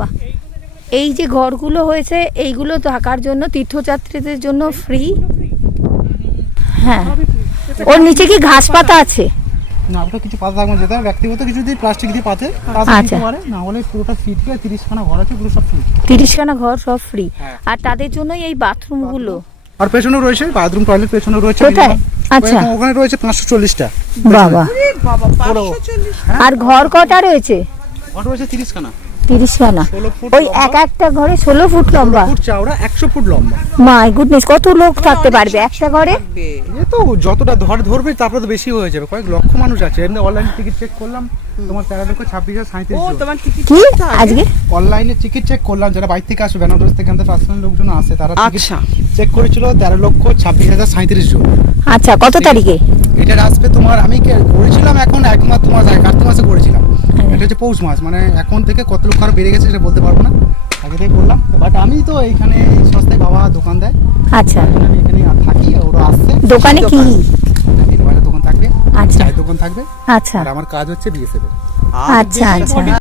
বাবা, এই যে ঘরগুলো হয়েছে এইগুলো থাকার জন্য তীর্থযাত্রীদের জন্য ফ্রি। হ্যাঁ, ওর নিচে কি ঘাস পাতা আছে? না, ওটা কিছু পাতা থাকবে, যেটা ব্যক্তিগত কিছু দিয়ে প্লাস্টিক দিয়ে পাতে আচ্ছা, না হলে পুরোটা ফ্রি। 30খানা ঘর আছে, পুরো সব ফ্রি। 30খানা ঘর সব ফ্রি। আর তাদের জন্যই এই বাথরুমগুলো। আর পেছনেও রয়েছে বাথরুম, টয়লেট পেছনেও রয়েছে। কোথায়? আচ্ছা, ওখানে রয়েছে 540টা। বাবা। আর ঘর কটা রয়েছে? ঘর রয়েছে 30খানা। 30খানা। ওই এক একটা ঘরে 16 ফুট লম্বা, 16 ফুট চওড়া, 100 ফুট লম্বা। মাই গুডনেস, কত লোক থাকতে পারবে একটা ঘরে? এ তো যতটা ধরবে তারপরে তো বেশি হয়ে যাবে, কয়েক লক্ষ মানুষ আছে। এমনি অনলাইন টিকিট চেক করলাম, তোমার 13,26,37 কি আজকে অনলাইনে টিকিট চেক করলাম, যারা বাইরে থেকে আসবে, বেনারস থেকে আমাদের পার্সোনাল লোকজন আসে, তারা চেক করেছিল 13,26,37 জন। আচ্ছা, কত তারিখে? এটা আসবে তোমার, আমি করেছিলাম এখন 1 মাস, তোমার কার্তিক মাসে করেছিলাম। এটা হচ্ছে পৌষ মাস, মানে এখন থেকে কত লোক আরো বেড়ে গেছে সেটা বলতে পারবো না, আগে থেকে করলাম। বাট আমি তো এইখানে সস্তায় বাবা দোকান দেয়। আচ্ছা, আমি এখানে থাকি, ওরা আসছে। দোকানে কি? দোকান থাকবে, আচ্ছা, চায়ের দোকান থাকবে। আচ্ছা, আর আমার কাজ হচ্ছে বিএসএফ। আচ্ছা, আচ্ছা।